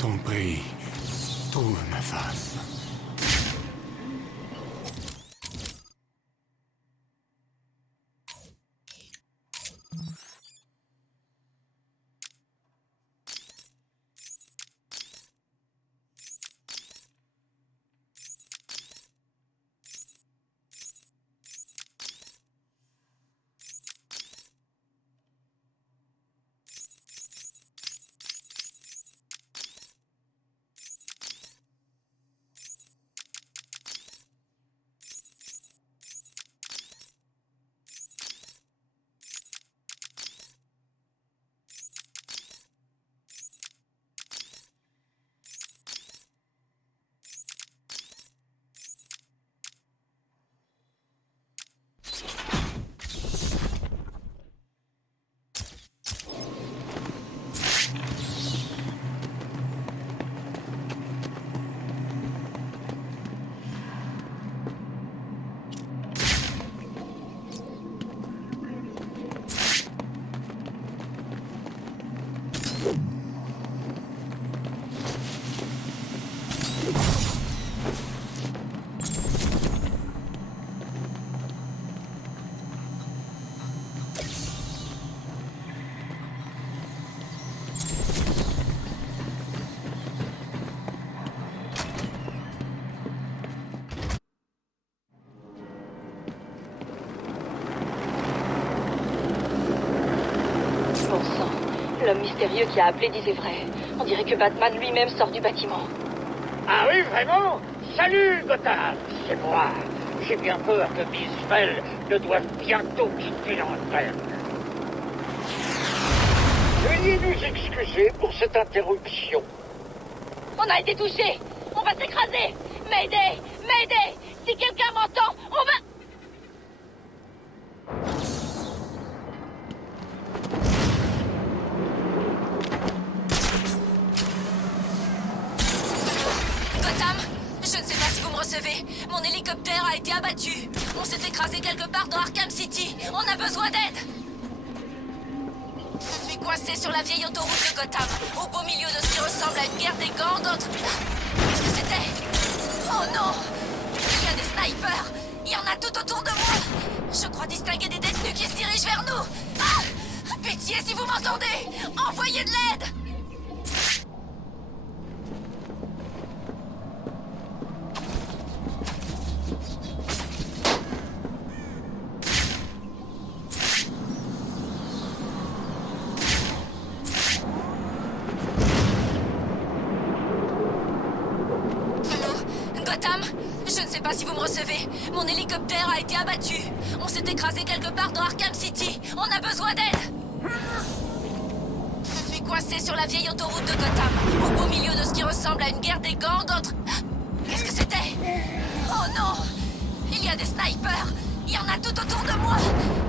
ton prix, tourne ma face. Bon sang, l'homme mystérieux qui a appelé disait vrai. On dirait que Batman lui-même sort du bâtiment. Ah oui, vraiment? Salut, Gotham, c'est moi. J'ai bien peur que Miss Fell ne doive bientôt quitter l'antenne. Veuillez nous excuser pour cette interruption. On a été touché. On va s'écraser. Mayday, Mayday. Si quelqu'un m'entend, on va... Gotham, je ne sais pas si vous me recevez. Mon hélicoptère a été abattu. On s'est écrasé quelque part dans Arkham City. On a besoin d'aide. Je suis coincé sur la vieille autoroute de Gotham, au beau milieu de ce qui ressemble à une guerre des gangs entre... Qu'est-ce que c'était? Oh non! Il y a des snipers! Il y en a tout autour de moi! Je crois distinguer des détenus qui se dirigent vers nous! Ah! Pitié si vous m'entendez! Envoyez de l'aide! Gotham, je ne sais pas si vous me recevez. Mon hélicoptère a été abattu. On s'est écrasé quelque part dans Arkham City. On a besoin d'aide. Je suis coincé sur la vieille autoroute de Gotham, au beau milieu de ce qui ressemble à une guerre des gangs entre... Qu'est-ce que c'était? Oh non! Il y a des snipers. Il y en a tout autour de moi.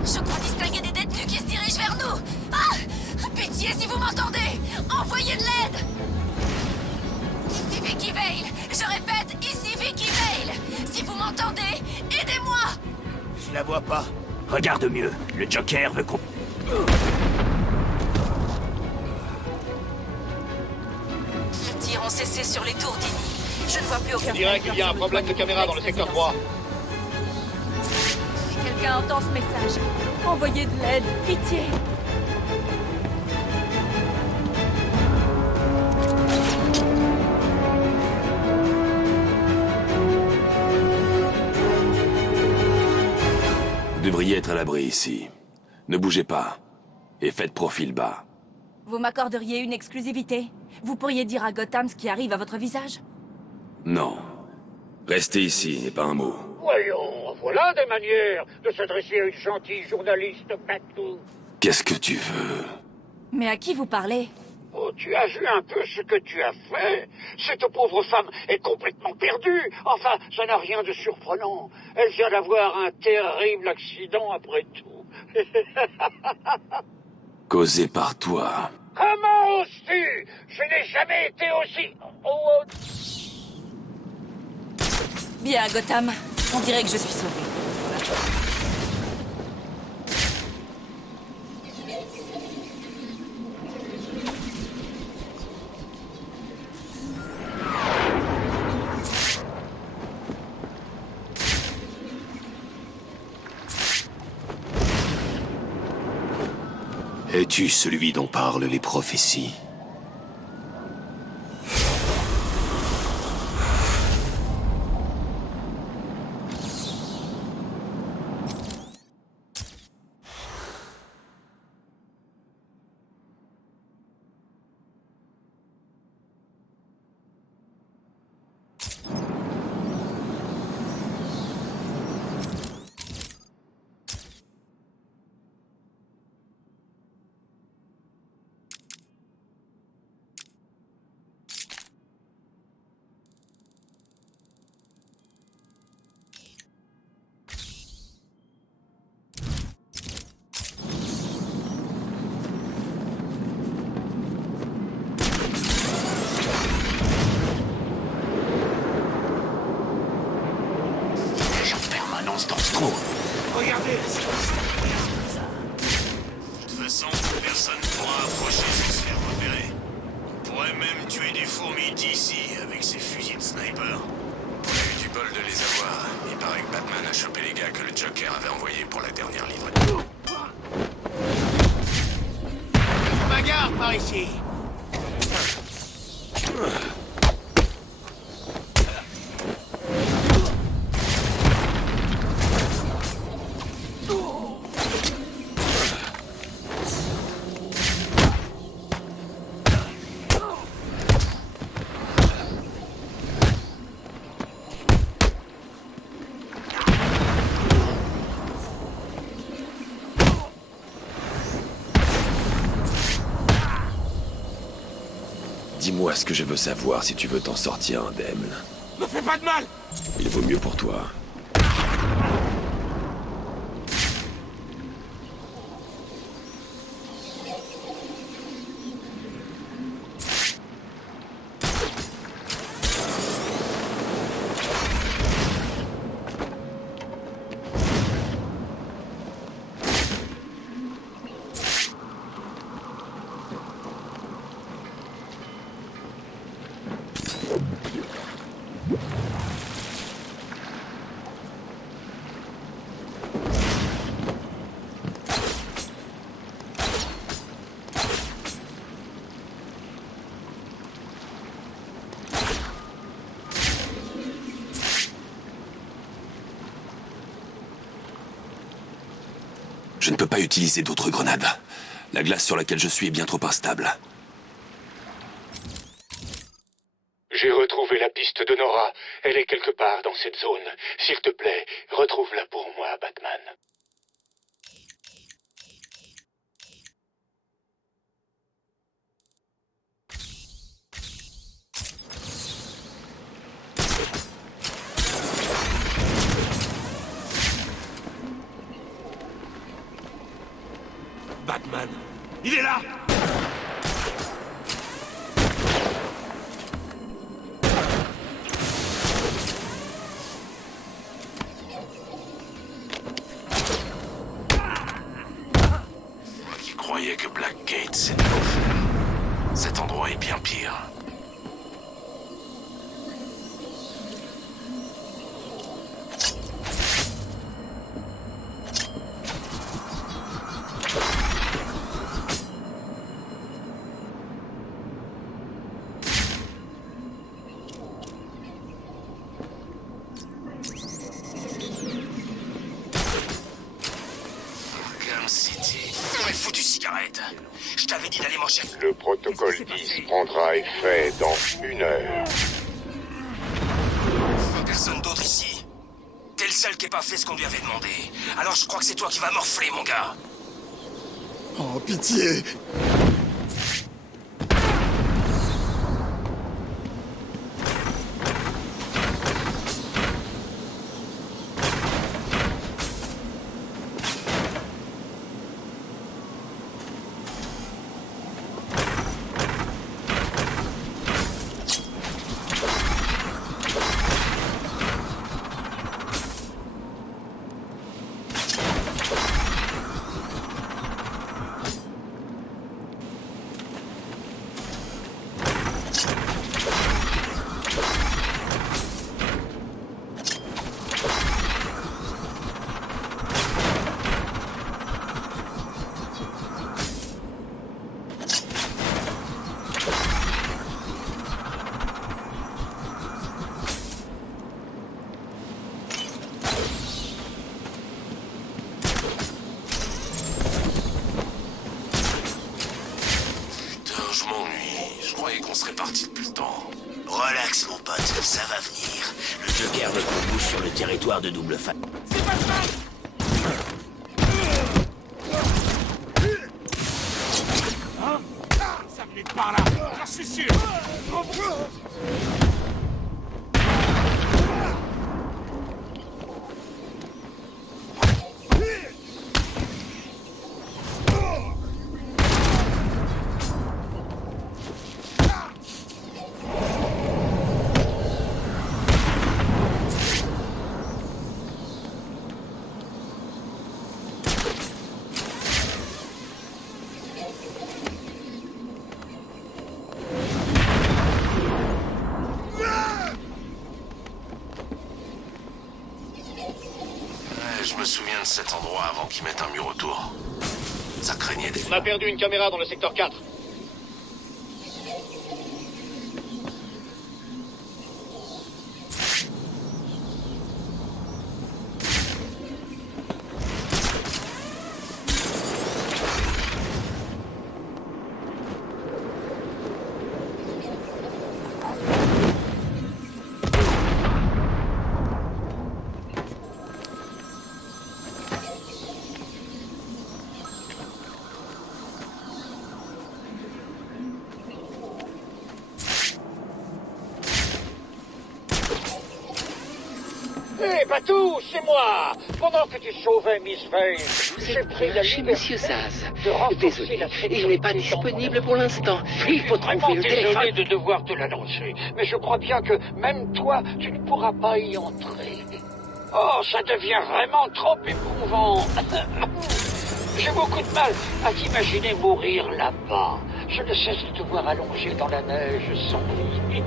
Je crois distinguer des détenus qui se dirigent vers nous. Ah! Pitié si vous m'entendez. Envoyez de l'aide. Ici Vicky Vale. Je répète, ici Vicky Vale. Si vous m'entendez, aidez-moi. Je la vois pas. Regarde mieux. Le Joker veut qu'on... Les tirs ont cessé sur les tours d'Ini. Je ne vois plus aucun... On dirait qu'il y a un problème de caméra dans le secteur 3. Si quelqu'un entend ce message, envoyez de l'aide. Pitié. Vous devriez être à l'abri ici. Ne bougez pas. Et faites profil bas. Vous m'accorderiez une exclusivité? Vous pourriez dire à Gotham ce qui arrive à votre visage? Non. Restez ici et pas un mot. Voyons, voilà des manières de s'adresser à une gentille journaliste patou. Qu'est-ce que tu veux? Mais à qui vous parlez? Oh, tu as vu un peu ce que tu as fait? Cette pauvre femme est complètement perdue. Enfin, ça n'a rien de surprenant. Elle vient d'avoir un terrible accident après tout. Causé par toi. Comment oses-tu? Je n'ai jamais été aussi... Oh, Bien, Gotham. On dirait que je suis sauvée. Es-tu celui dont parlent les prophéties? Regardez. De toute façon, personne ne pourra approcher sans se faire repérer. On pourrait même tuer des fourmis d'ici avec ces fusils de sniper. On a eu du bol de les avoir. Il paraît que Batman a chopé les gars que le Joker avait envoyés pour la dernière livraison. Bagarre par ici. Dis-moi ce que je veux savoir si tu veux t'en sortir indemne. Me fais pas de mal. Il vaut mieux pour toi. Je ne peux pas utiliser d'autres grenades. La glace sur laquelle je suis est bien trop instable. J'ai retrouvé la piste de Nora. Elle est quelque part dans cette zone. S'il te plaît, retrouve-la pour moi, Batman. Batman. Il est là. Moi qui croyais que Blackgate c'était l'enfer. Cet endroit est bien pire. Mais foutu cigarette. Je t'avais dit d'aller manger. Le protocole 10 prendra effet dans 1 heure. Personne d'autre ici. T'es le seul qui n'a pas fait ce qu'on lui avait demandé. Alors je crois que c'est toi qui vas morfler, mon gars. Oh, pitié! qu'on serait parti depuis le temps. Relax, mon pote, ça va venir. Le Joker veut qu'on bouge sur le territoire de Double Fine. Ça venait de par là, j'en suis sûr. Je me souviens de cet endroit avant qu'ils mettent un mur autour. Ça craignait des... On a perdu une caméra dans le secteur 4. Hé, Batou, c'est moi. Pendant que tu sauvais Miss Vane, j'ai pris la Chez liberté Monsieur Zaz. de renforcer Désolé, la il n'est pas sécurité disponible pour l'instant. Il faut Vraiment trouver le désolé téléphone. de devoir te l'annoncer, mais je crois bien que même toi, tu ne pourras pas y entrer. Oh, ça devient vraiment trop éprouvant. J'ai beaucoup de mal à t'imaginer mourir là-bas. Je ne cesse de te voir allongé dans la neige sans vie.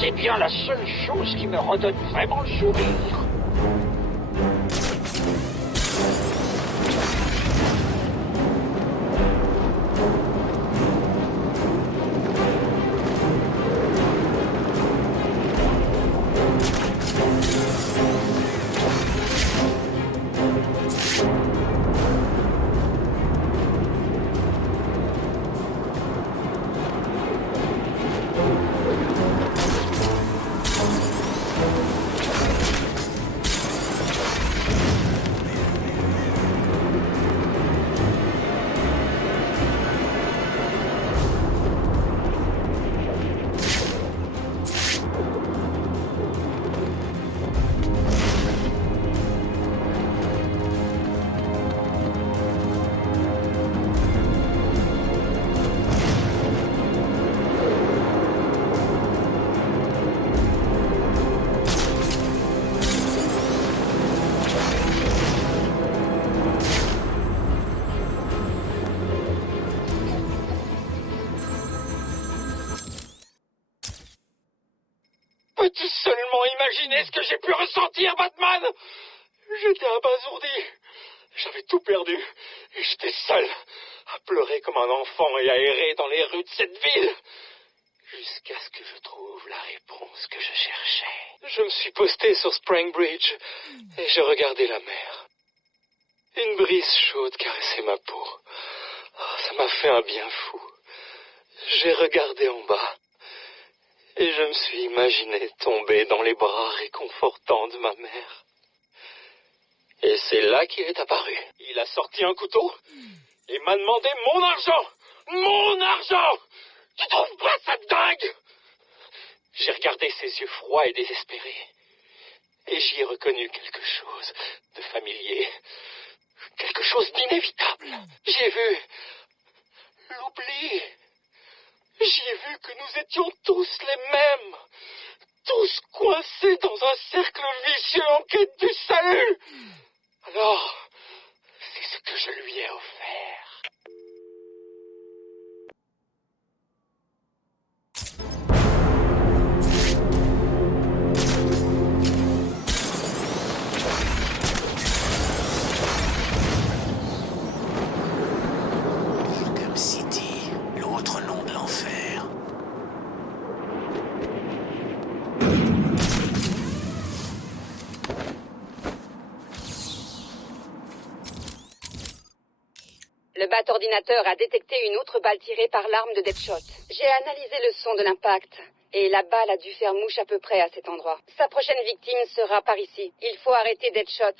C'est bien la seule chose qui me redonne vraiment le sourire. Peux-tu seulement imaginer ce que j'ai pu ressentir, Batman? J'étais abasourdi. J'avais tout perdu. Et j'étais seul, à pleurer comme un enfant et à errer dans les rues de cette ville. Jusqu'à ce que je trouve la réponse que je cherchais. Je me suis posté sur Springbridge et j'ai regardé la mer. Une brise chaude caressait ma peau. Oh, ça m'a fait un bien fou. J'ai regardé en bas. Et je me suis imaginé tomber dans les bras réconfortants de ma mère. Et c'est là qu'il est apparu. Il a sorti un couteau et m'a demandé mon argent. Mon argent! Tu trouves pas ça dingue? J'ai regardé ses yeux froids et désespérés. Et j'y ai reconnu quelque chose de familier. Quelque chose d'inévitable. J'ai vu l'oubli. J'y ai vu que nous étions tous les mêmes. Tous coincés dans un cercle vicieux en quête du salut. Alors, c'est ce que je lui ai offert. Arkham City, l'autre nom de l'enfer. Le bat-ordinateur a détecté une autre balle tirée par l'arme de Deadshot. J'ai analysé le son de l'impact, et la balle a dû faire mouche à peu près à cet endroit. Sa prochaine victime sera par ici. Il faut arrêter Deadshot.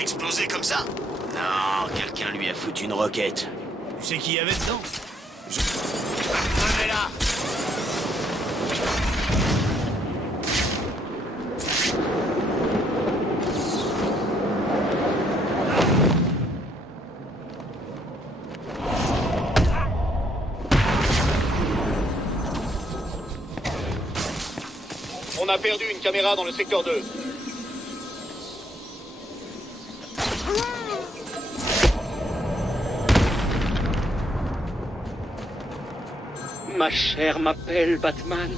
Explosé comme ça? Non, quelqu'un lui a foutu une roquette. Tu sais qui y avait dedans? Batman est là! On a perdu une caméra dans le secteur 2. Ma chère m'appelle Batman.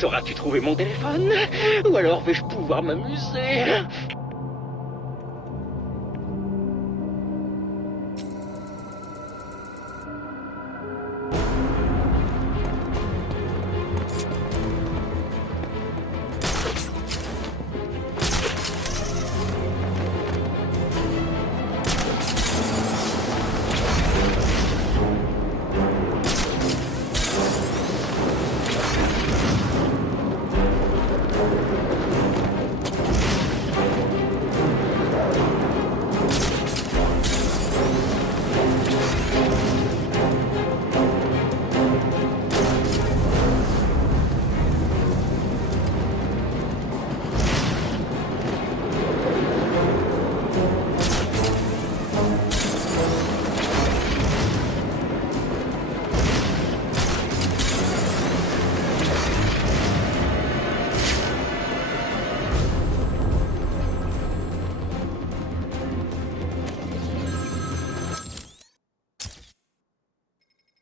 Sauras-tu trouver mon téléphone? Ou alors vais-je pouvoir m'amuser?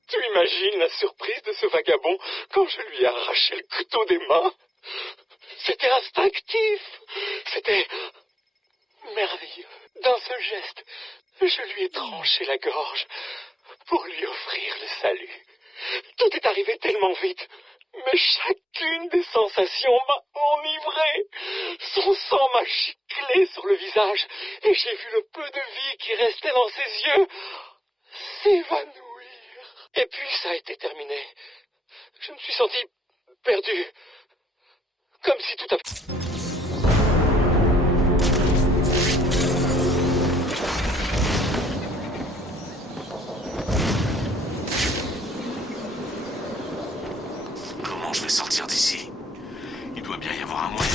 Tu imagines la surprise de ce vagabond quand je lui ai arraché le couteau des mains? C'était instinctif. C'était merveilleux. D'un seul geste, je lui ai tranché la gorge pour lui offrir le salut. Tout est arrivé tellement vite, mais chacune des sensations m'a enivré. Son sang m'a giclé sur le visage et j'ai vu le peu de vie qui restait dans ses yeux s'évanouir. Et puis ça a été terminé. Je me suis senti perdu. Comme si tout a... Comment je vais sortir d'ici? Il doit bien y avoir un moyen.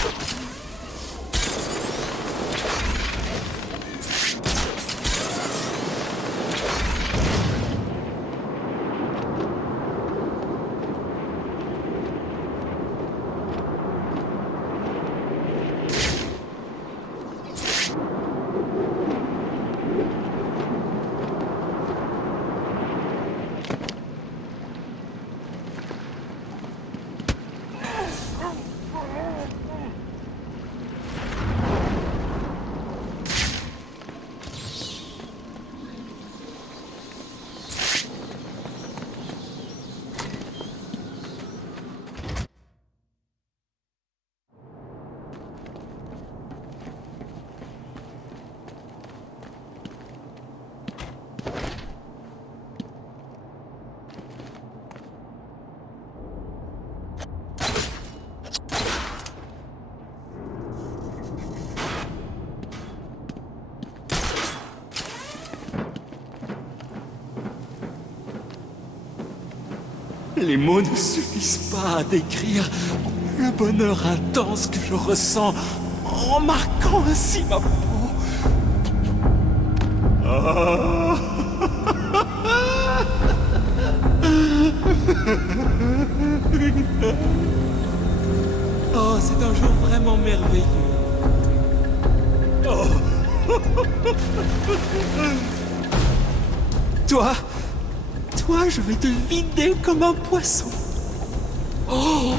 Les mots ne suffisent pas à décrire le bonheur intense que je ressens en marquant ainsi ma peau. Ah. Oh, c'est un jour vraiment merveilleux. Oh. Toi, je vais te vider comme un poisson. On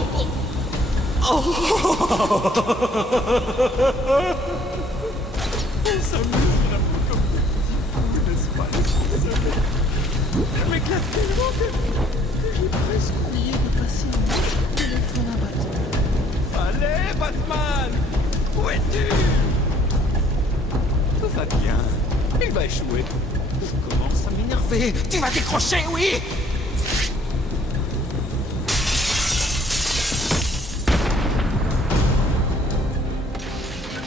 s'amuse vraiment comme des petits coups, n'est-ce pas? Désolé. Je m'éclate tellement que j'ai presque oublié de passer une téléphone à Batman. Allez, Batman! Où es-tu? Tout va bien. Il va échouer. Je commence à m'énerver. Tu vas décrocher, oui?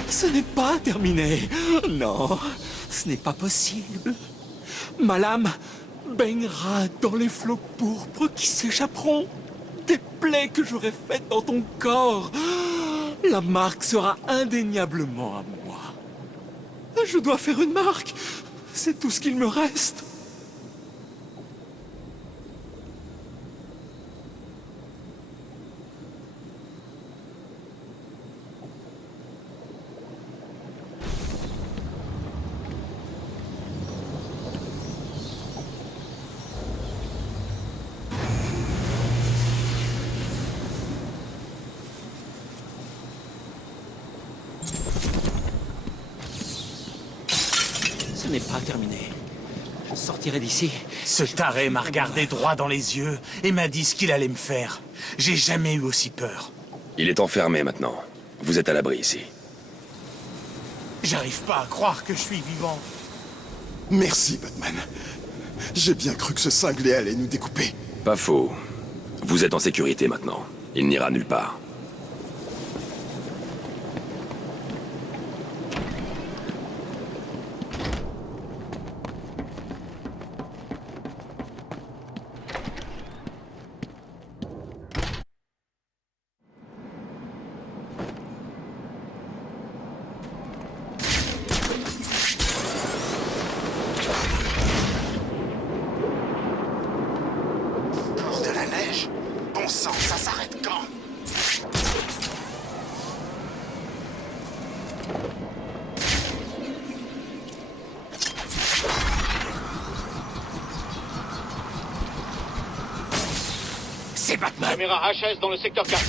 Ce n'est pas terminé. Non, ce n'est pas possible. Ma lame baignera dans les flots pourpres qui s'échapperont des plaies que j'aurai faites dans ton corps. La marque sera indéniablement à moi. Je dois faire une marque. C'est tout ce qu'il me reste. Ce n'est pas terminé. Je sortirai d'ici. Ce taré m'a regardé droit dans les yeux et m'a dit ce qu'il allait me faire. J'ai jamais eu aussi peur. Il est enfermé maintenant. Vous êtes à l'abri ici. J'arrive pas à croire que je suis vivant. Merci, Batman. J'ai bien cru que ce cinglé allait nous découper. Pas faux. Vous êtes en sécurité maintenant. Il n'ira nulle part. De la neige? Bon sang, ça s'arrête quand? C'est Batman! Caméra HS dans le secteur 4.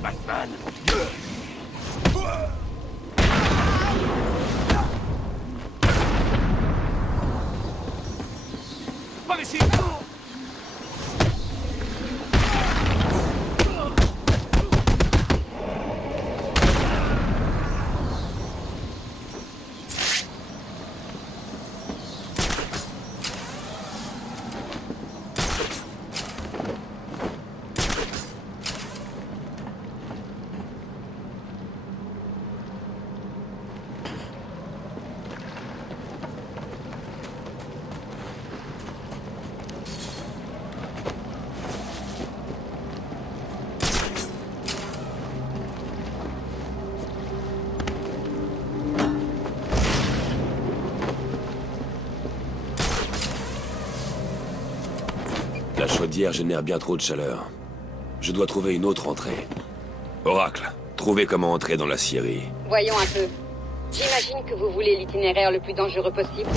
Batman! Par ici! La chaudière génère bien trop de chaleur. Je dois trouver une autre entrée. Oracle, trouvez comment entrer dans la scierie. Voyons un peu. J'imagine que vous voulez l'itinéraire le plus dangereux possible.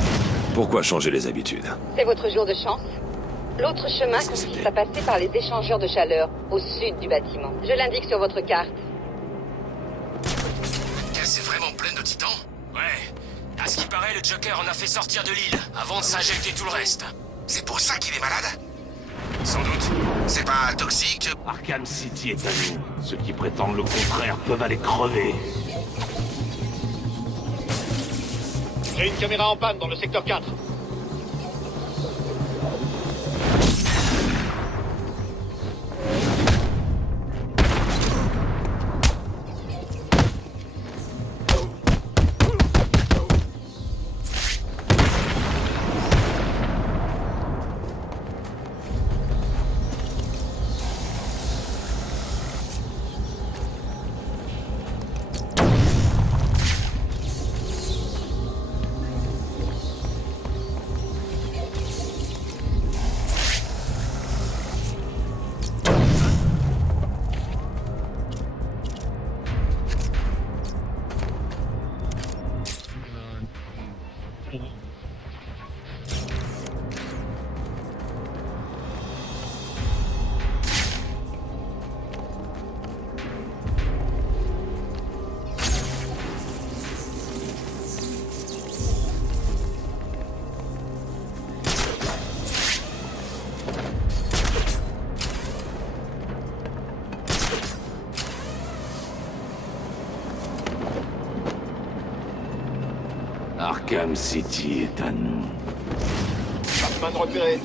Pourquoi changer les habitudes? C'est votre jour de chance. L'autre chemin consiste à passer par les échangeurs de chaleur, au sud du bâtiment. Je l'indique sur votre carte. C'est vraiment plein de titans? Ouais. À ce qui paraît, le Joker en a fait sortir de l'île, avant de s'injecter tout le reste. C'est pour ça qu'il est malade? Sans doute. C'est pas toxique? Arkham City est à nous. Ceux qui prétendent le contraire peuvent aller crever. J'ai une caméra en panne dans le secteur 4. Arkham City est à nous. Batman repéré.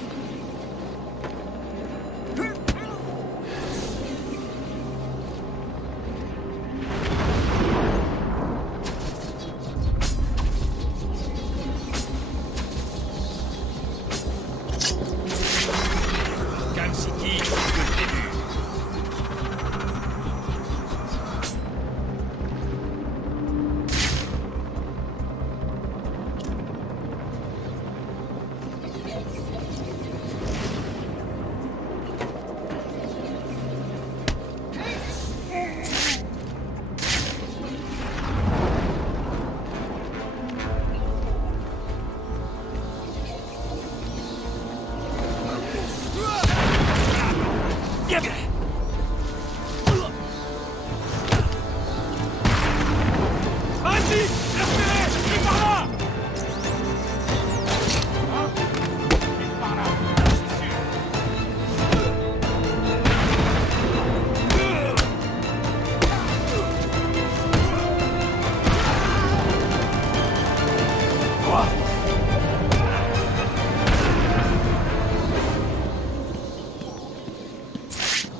Arkham City, depuis le début.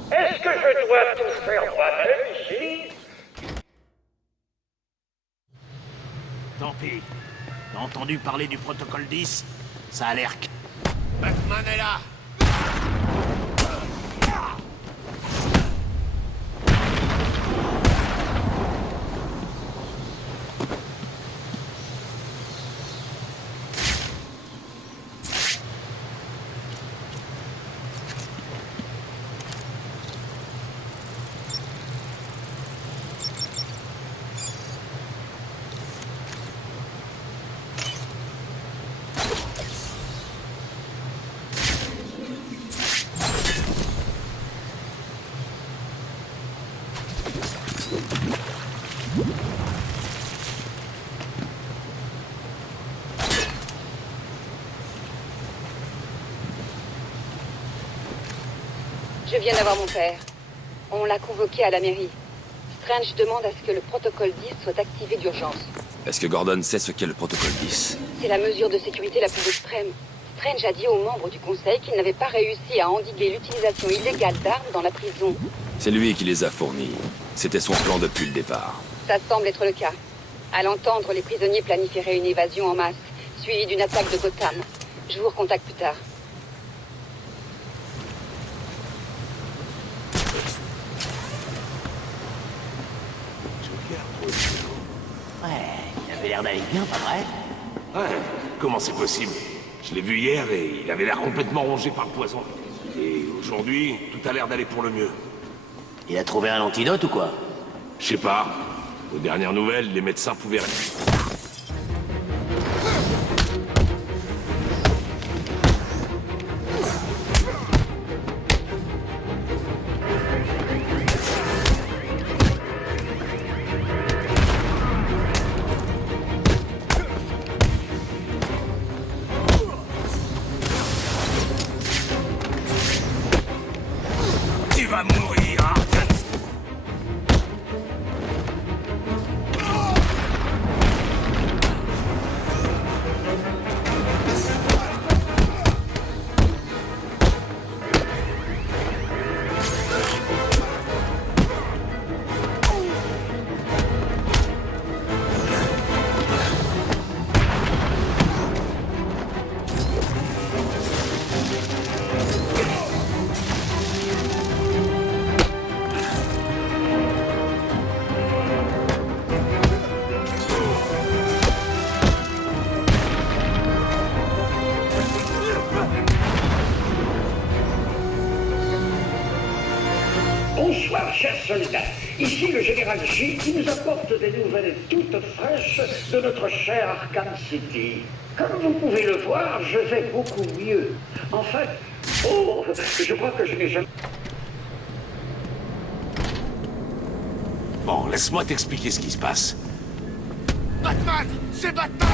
Est-ce que je dois tout faire moi-même ici? Tant pis. T'as entendu parler du protocole 10? Ça a l'air... Batman est là. Je viens d'avoir mon père. On l'a convoqué à la mairie. Strange demande à ce que le protocole 10 soit activé d'urgence. Est-ce que Gordon sait ce qu'est le protocole 10? C'est la mesure de sécurité la plus extrême. Strange a dit aux membres du conseil qu'il n'avait pas réussi à endiguer l'utilisation illégale d'armes dans la prison. C'est lui qui les a fournis. C'était son plan depuis le départ. Ça semble être le cas. À l'entendre, les prisonniers planifieraient une évasion en masse, suivie d'une attaque de Gotham. Je vous recontacte plus tard. Ouais, il avait l'air d'aller bien, pas vrai? Ouais, comment c'est possible? Je l'ai vu hier et il avait l'air complètement rongé par le poison. Et aujourd'hui, tout a l'air d'aller pour le mieux. Il a trouvé un antidote ou quoi? Je sais pas. Aux dernières nouvelles, les médecins pouvaient... Tu vas mourir, Arkham. Bonsoir, chers soldats. Ici le général J qui nous apporte des nouvelles toutes fraîches de notre cher Arkham City. Comme vous pouvez le voir, je vais beaucoup mieux. En fait, je crois que je n'ai jamais... Bon, laisse-moi t'expliquer ce qui se passe. Batman! C'est Batman!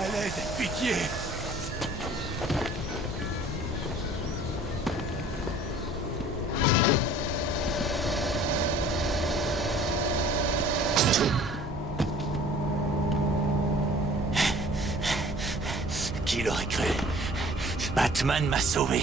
À l'aide, pitié! Qui l'aurait cru? Batman m'a sauvé.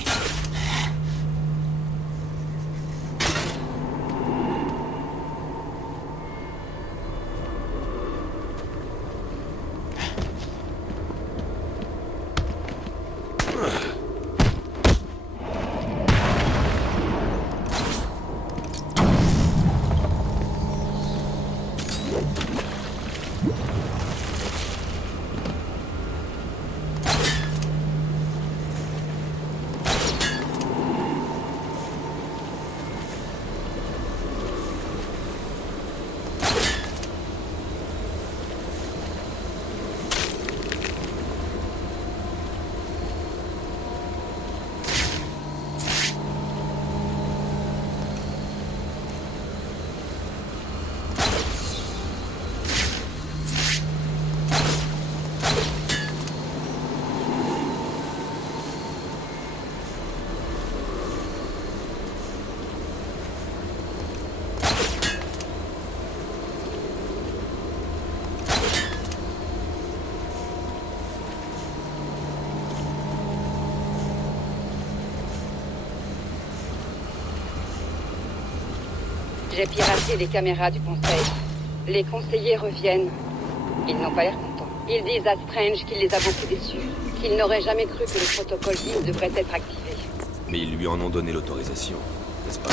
J'ai piraté les caméras du conseil. Les conseillers reviennent. Ils n'ont pas l'air contents. Ils disent à Strange qu'il les a beaucoup déçus. Qu'ils n'auraient jamais cru que le protocole 10 devrait être activé. Mais ils lui en ont donné l'autorisation, n'est-ce pas?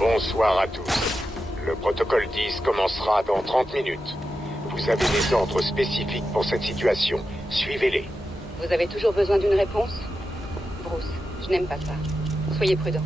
Bonsoir à tous. Le protocole 10 commencera dans 30 minutes. Vous avez des ordres spécifiques pour cette situation. Suivez-les. Vous avez toujours besoin d'une réponse? Bruce, je n'aime pas ça. Soyez prudent.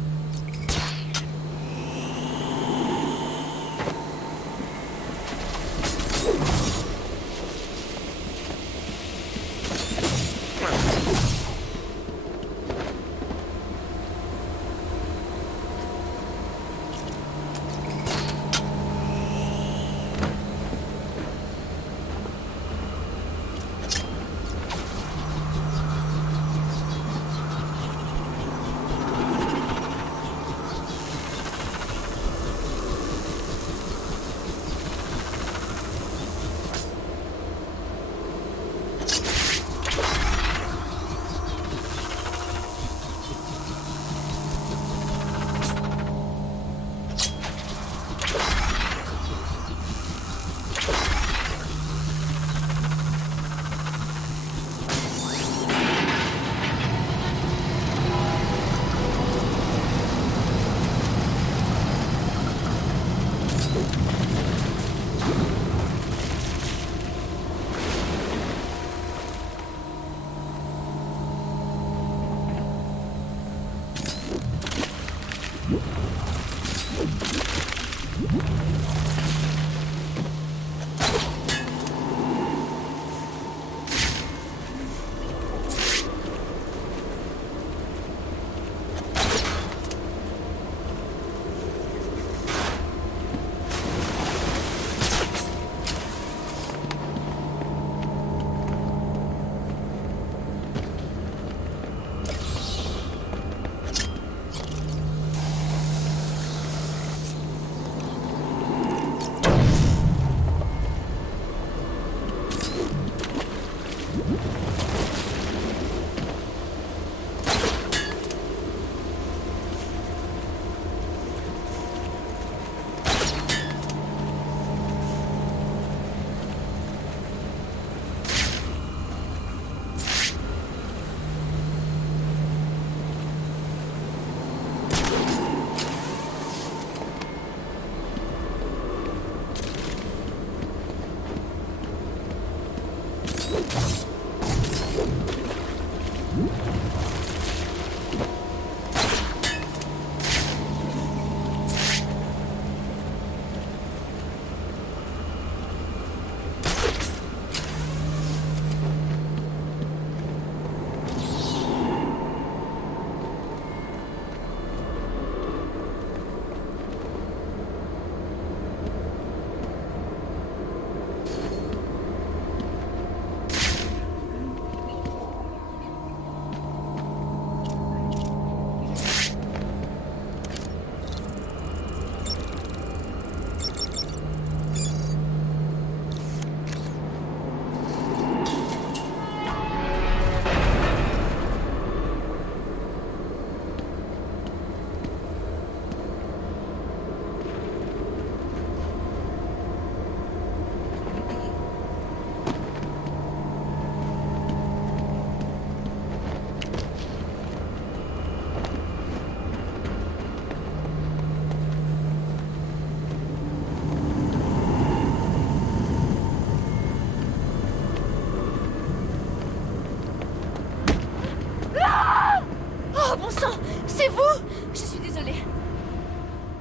C'est vous? Je suis désolée.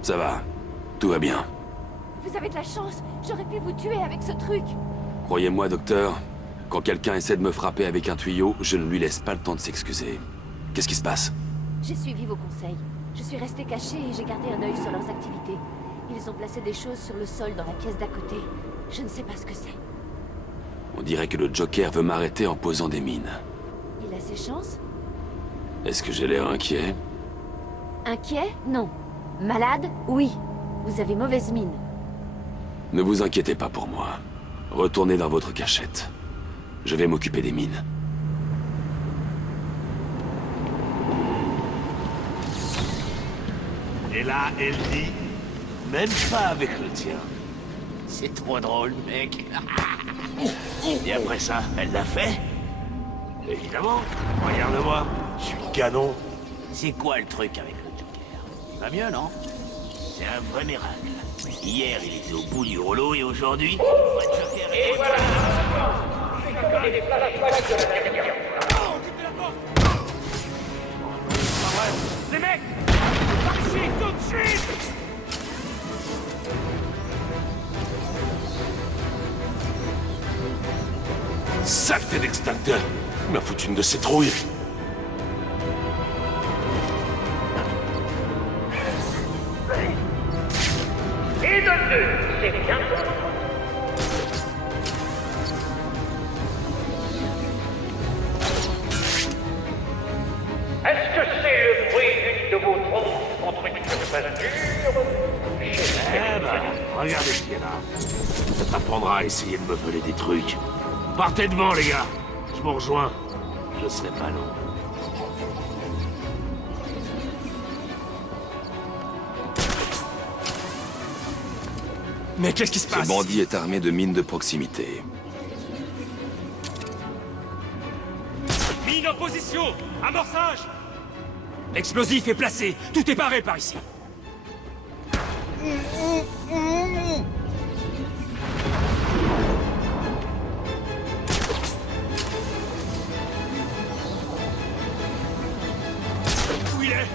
Ça va. Tout va bien. Vous avez de la chance. J'aurais pu vous tuer avec ce truc. Croyez-moi, docteur, quand quelqu'un essaie de me frapper avec un tuyau, je ne lui laisse pas le temps de s'excuser. Qu'est-ce qui se passe? J'ai suivi vos conseils. Je suis restée cachée et j'ai gardé un œil sur leurs activités. Ils ont placé des choses sur le sol dans la pièce d'à côté. Je ne sais pas ce que c'est. On dirait que le Joker veut m'arrêter en posant des mines. Il a ses chances? Est-ce que j'ai l'air inquiet? Inquiet? Non. Malade? Oui. Vous avez mauvaise mine. Ne vous inquiétez pas pour moi. Retournez dans votre cachette. Je vais m'occuper des mines. Et là, elle dit, même pas avec le tien. C'est trop drôle, mec. Et après ça, elle l'a fait? Évidemment. Regarde-moi. Je suis canon. C'est quoi le truc avec le Joker? Il va mieux, non? C'est un vrai miracle. Hier, il était au bout du rouleau et aujourd'hui... Et voilà. Les mecs! Par ici, tout de suite! Saleté d'extincteur! Il m'a foutu une de ces trouilles! Et de deux, c'est bien. Est-ce que c'est le bruit d'une de vos trompes contre une surface dure? Eh ben, regardez ce qu'il y a là. Ça t'apprendra à essayer de me voler des trucs. Partez devant, les gars. Je vous rejoins. Je serai pas long. Mais qu'est-ce qui se passe? Ce bandit est armé de mines de proximité. Mine en position! Amorçage! L'explosif est placé. Tout est paré par ici. Où il est?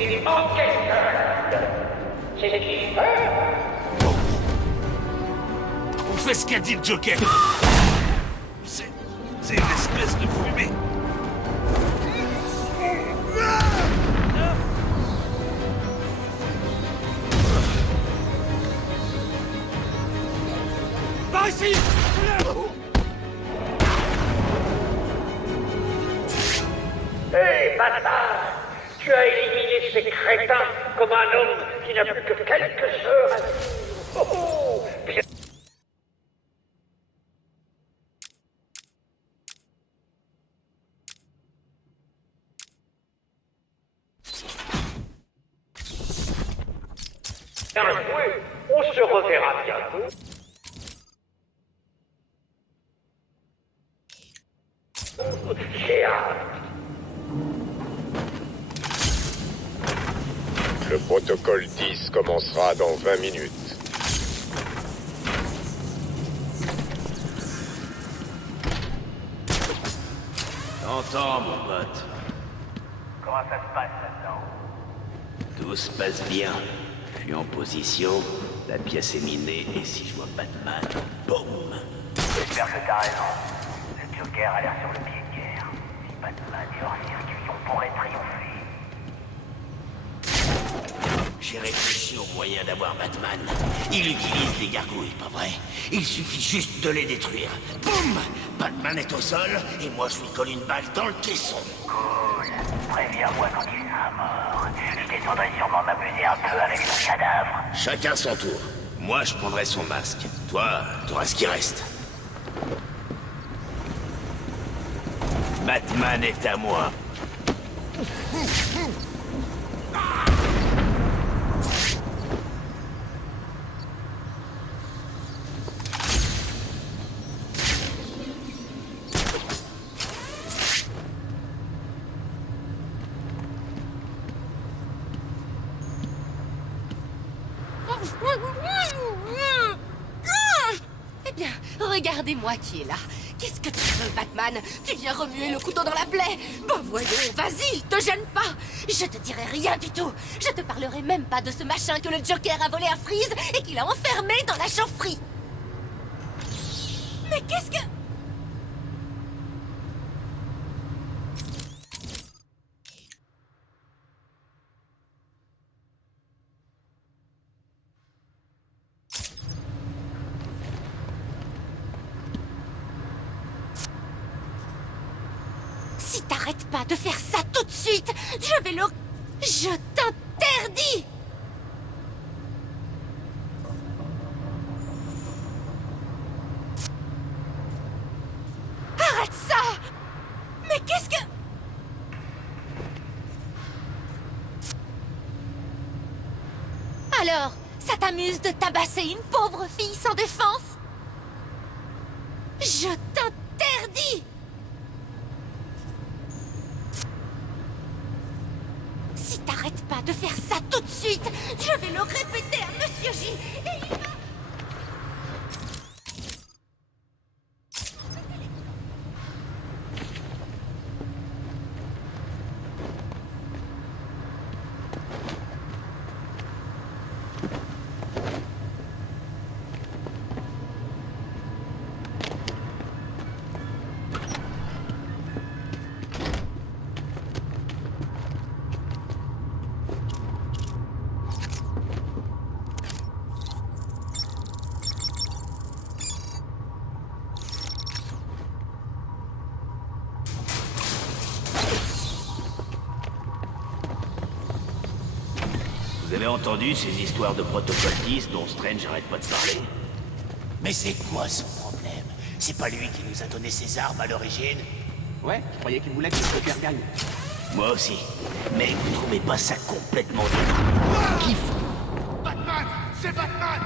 Il manque quelqu'un. C'est qui? On fait ce qu'a dit le Joker. C'est une espèce de fumée. Par ici! Hé, bâtard! Tu as éliminé ces crétins comme un homme qui n'a plus que quelques heures à vivre. Oh, oh, bien. Bien joué, on se reverra bientôt. J'ai hâte. Le protocole 10 commencera dans 20 minutes. T'entends, mon pote? Comment ça se passe là-dedans? Tout se passe bien. Je suis en position, la pièce est minée, et si je vois Batman, boum! J'espère que t'as raison. Le Joker a l'air sur le pied de guerre. Si Batman est hors circuit, on pourrait triompher. J'ai réfléchi au moyen d'avoir Batman. Il utilise les gargouilles, pas vrai? Il suffit juste de les détruire. Boum! Batman est au sol, et moi je lui colle une balle dans le caisson. Cool. Préviens-moi quand il sera mort. Je descendrai sûrement m'amuser un peu avec son cadavre. Chacun son tour. Moi, je prendrai son masque. Toi, t'auras ce qui reste. Batman est à moi. Eh bien, regardez-moi qui est là. Qu'est-ce que tu veux, Batman? Tu viens remuer le couteau dans la plaie? Ben voyons, vas-y, te gêne pas. Je te dirai rien du tout. Je te parlerai même pas de ce machin que le Joker a volé à Freeze et qu'il a enfermé dans la chaufferie. Mais qu'est-ce que... Si t'arrêtes pas de faire ça tout de suite, je vais le... Je t'interdis! Arrête ça! Mais qu'est-ce que... Alors, ça t'amuse de tabasser une pauvre fille sans défense? Je t'interdis! Si t'arrêtes pas de faire ça tout de suite, je vais le répéter à Monsieur J et il va... Vous avez entendu ces histoires de protocole 10 dont Strange arrête pas de parler? Mais c'est quoi son problème? C'est pas lui qui nous a donné ses armes à l'origine? Ouais, je croyais qu'il voulait que le Joker gagne. Moi aussi. Mais vous trouvez pas ça complètement dingue? Qui fout? Batman! C'est Batman!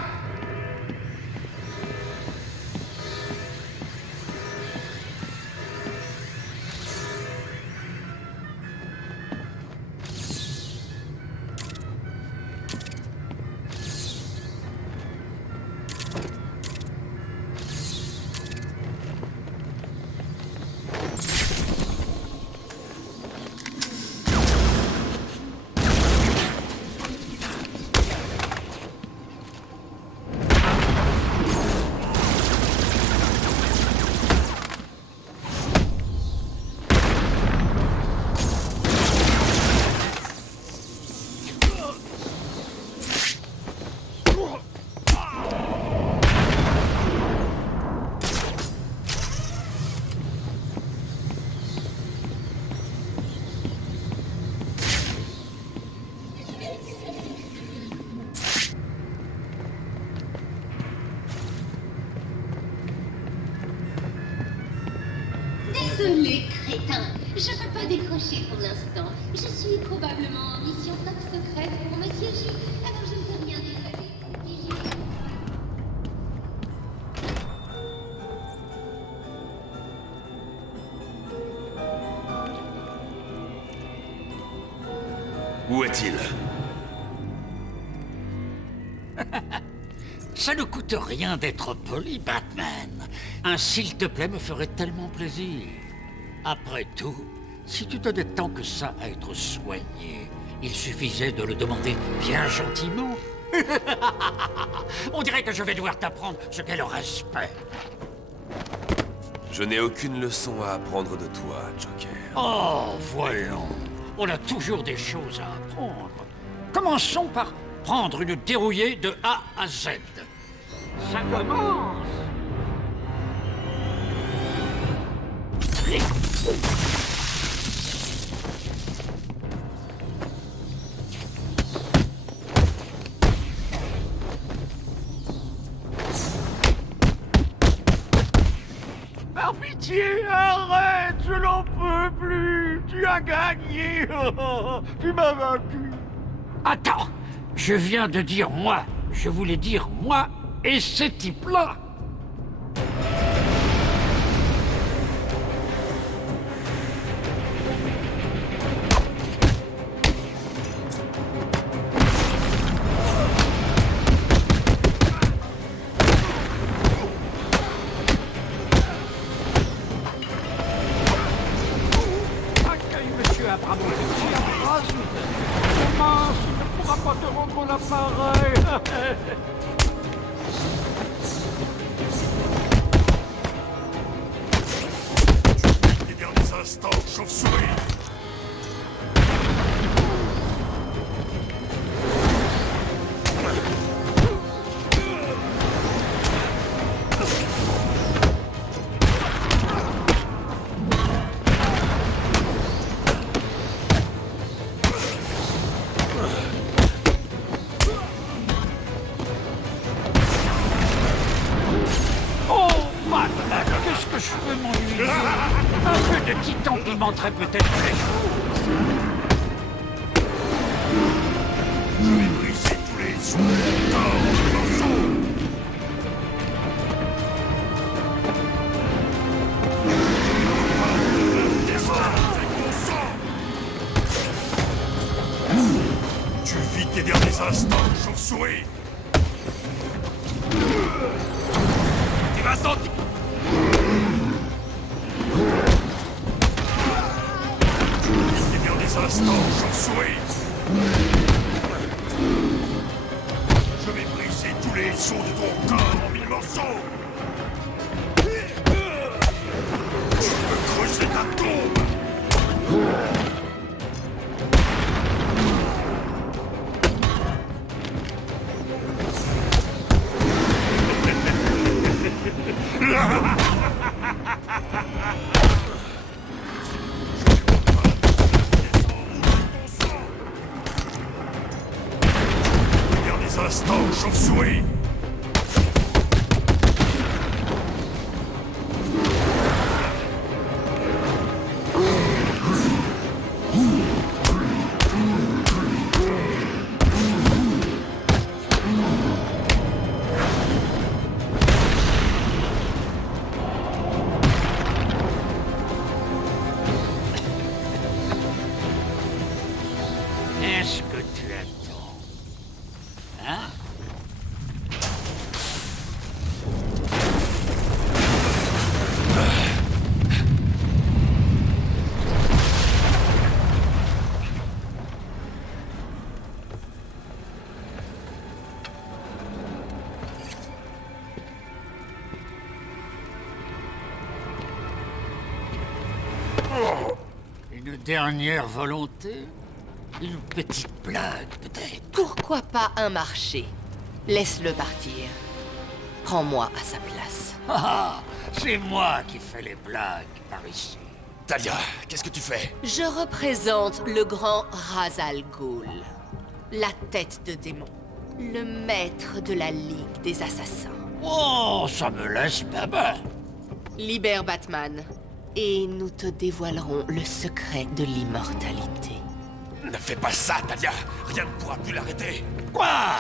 Désolé, crétin. Je peux pas décrocher pour l'instant. Je suis probablement en mission top secrète pour Monsieur J. Alors je ne peux rien dévoiler. Où est-il? Ça ne coûte rien d'être poli, Batman. Un s'il te plaît me ferait tellement plaisir. Après tout, si tu tenais tant que ça à être soigné, il suffisait de le demander bien gentiment. On dirait que je vais devoir t'apprendre ce qu'est le respect. Je n'ai aucune leçon à apprendre de toi, Joker. Oh, voyons. On a toujours des choses à apprendre. Commençons par prendre une dérouillée de A à Z. Ça commence. Par pitié, arrête, je n'en peux plus. Tu as gagné. Tu m'as vaincu. Attends, je viens de dire moi. Je voulais dire moi et ces types-là. Monsieur Abramovich, Mince, il ne pourra pas te rendre l'appareil. Les derniers instants, chauve-souris. Qu'est-ce que je fais, mon Louis? Un peu de titan pimenterait peut-être les choses. Je vais briser tous les sous de mon corps en morceaux. Tu vis tes derniers instants, chauve-souris. Tu vas sentir... Les derniers instants, chauve-souris. Je vais briser tous les os de ton corps en 1000 morceaux. Je veux creuser ta tombe. Derniers instants, chauve-souris. Est-ce que tu attends? Hein? Une dernière volonté? Une petite blague, peut-être? Pourquoi pas un marché? Laisse-le partir. Prends-moi à sa place. Ah, c'est moi qui fais les blagues par ici. Talia, qu'est-ce que tu fais? Je représente le grand Ra's al Ghul, la tête de démon, le maître de la Ligue des Assassins. Oh, ça me laisse baba. Libère Batman, et nous te dévoilerons le secret de l'immortalité. Ne fais pas ça, Talia. Rien ne pourra plus l'arrêter. Quoi?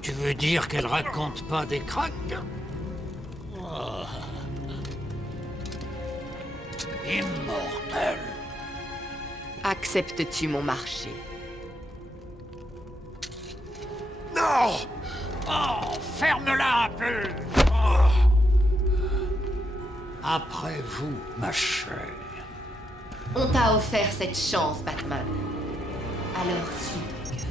Tu veux dire qu'elle raconte pas des cracks? Oh. Immortel. Acceptes-tu mon marché? Non! Oh, ferme-la un peu. Oh. Après vous, ma chère. On t'a offert cette chance, Batman. Alors suis ton cœur.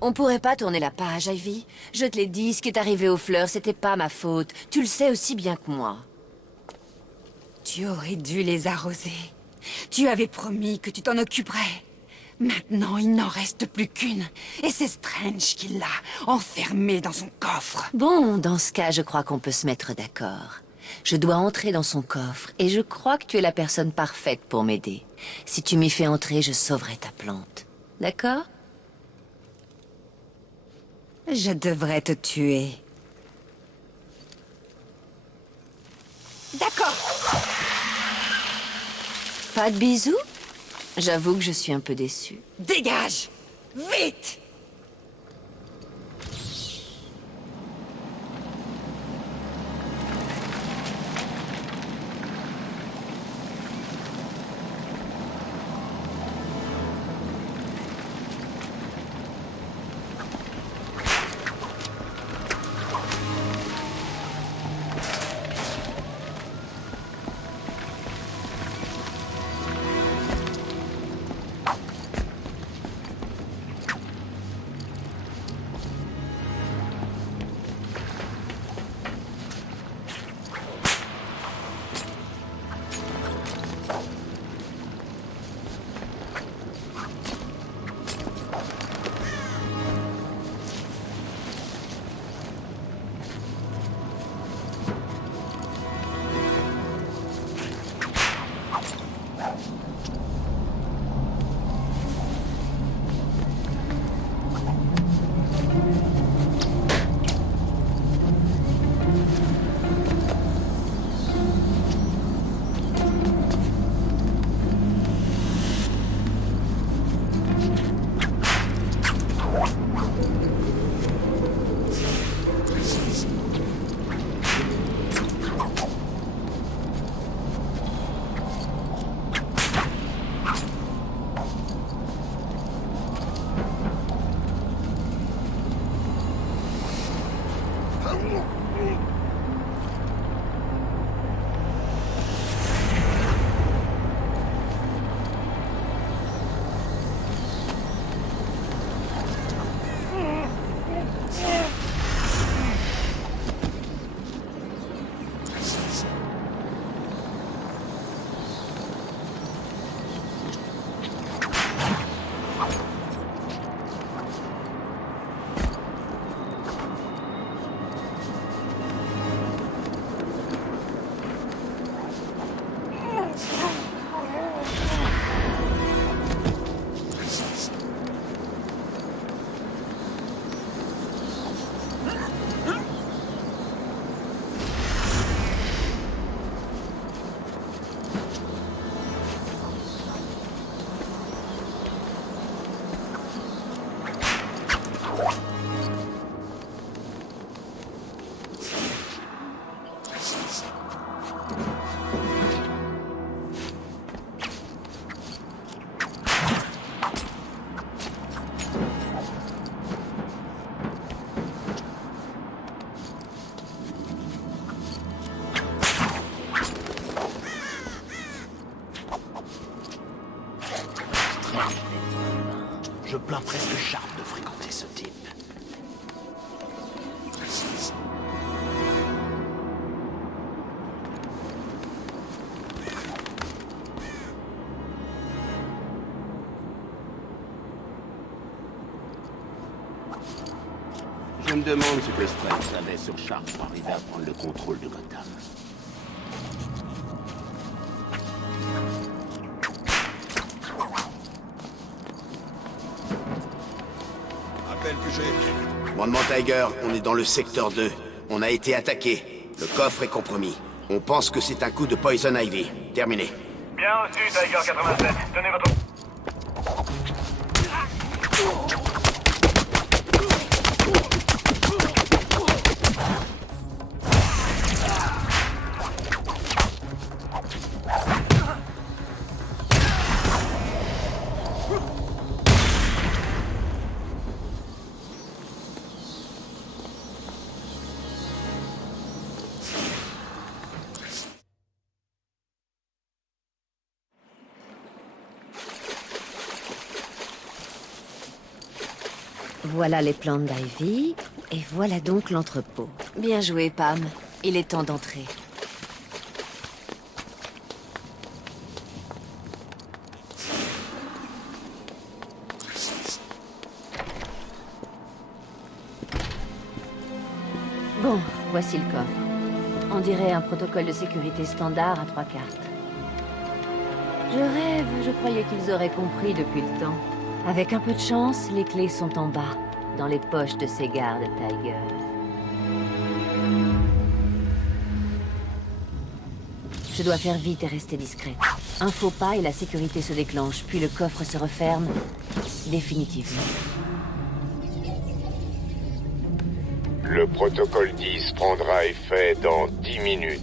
On pourrait pas tourner la page, Ivy? Je te l'ai dit, ce qui est arrivé aux fleurs, c'était pas ma faute. Tu le sais aussi bien que moi. Tu aurais dû les arroser. Tu avais promis que tu t'en occuperais. Maintenant, il n'en reste plus qu'une. Et c'est Strange qui l'a enfermée dans son coffre. Bon, dans ce cas, je crois qu'on peut se mettre d'accord. Je dois entrer dans son coffre, et je crois que tu es la personne parfaite pour m'aider. Si tu m'y fais entrer, je sauverai ta plante. D'accord? Je devrais te tuer. D'accord. Pas de bisous? J'avoue que je suis un peu déçue. Dégage! Vite! Je plains presque Sharp de fréquenter ce type. Je me demande ce que Strange savait sur Sharp pour arriver à prendre le contrôle de Gotham. Commandement Tiger, on est dans le secteur 2. On a été attaqué. Le coffre est compromis. On pense que c'est un coup de Poison Ivy. Terminé. Bien reçu, Tiger 87. Tenez votre... Voilà les plantes d'Ivy, et voilà donc l'entrepôt. Bien joué, Pam. Il est temps d'entrer. Bon, voici le coffre. On dirait un protocole de sécurité standard à 3 cartes. Je rêve, je croyais qu'ils auraient compris depuis le temps. Avec un peu de chance, les clés sont en bas, dans les poches de ces gardes, Tiger. Je dois faire vite et rester discrète. Un faux pas et la sécurité se déclenche, puis le coffre se referme définitivement. Le protocole 10 prendra effet dans 10 minutes.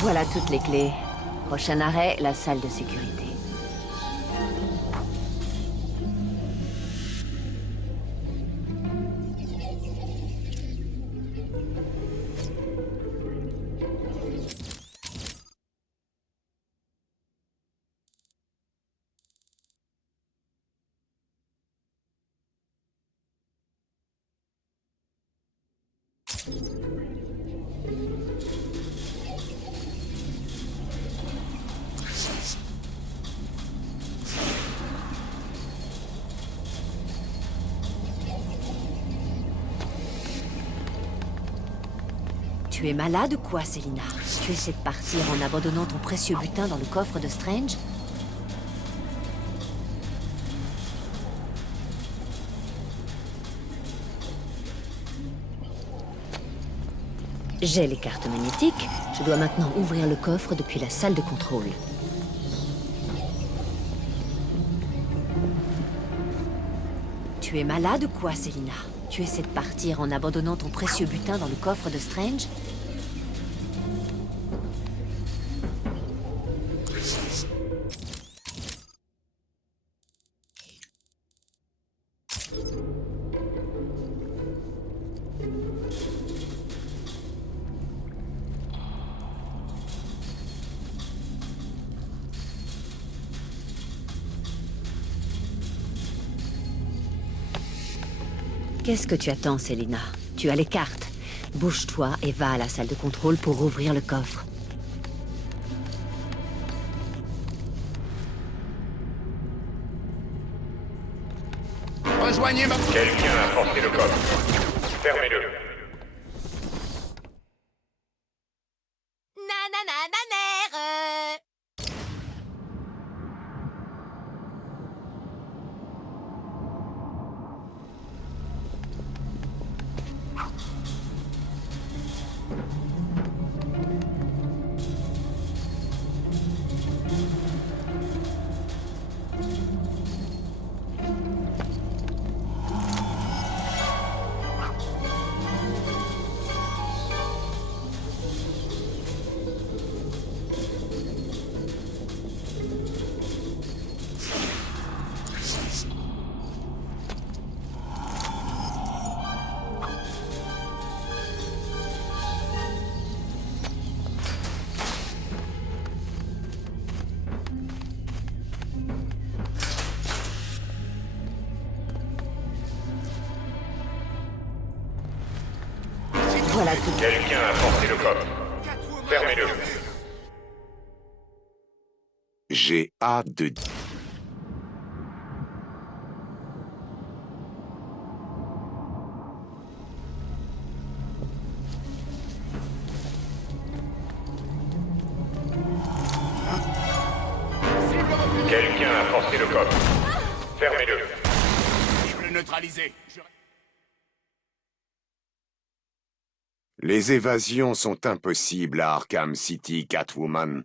Voilà toutes les clés. Prochain arrêt, la salle de sécurité. Tu es malade ou quoi, Selina? Tu essaies de partir en abandonnant ton précieux butin dans le coffre de Strange? J'ai les cartes magnétiques. Je dois maintenant ouvrir le coffre depuis la salle de contrôle. Tu es malade ou quoi, Selina? Tu essaies de partir en abandonnant ton précieux butin dans le coffre de Strange? Qu'est-ce que tu attends, Selina? Tu as les cartes. Bouge-toi et va à la salle de contrôle pour ouvrir le coffre. Rejoignez ma... Quelqu'un a forcé le coffre. Fermez-le. Voilà tout. Quelqu'un a forcé le coffre. Fermez-le. J'ai hâte de... Quelqu'un a forcé le coffre. Fermez-le. Cible neutralisée. Les évasions sont impossibles à Arkham City, Catwoman.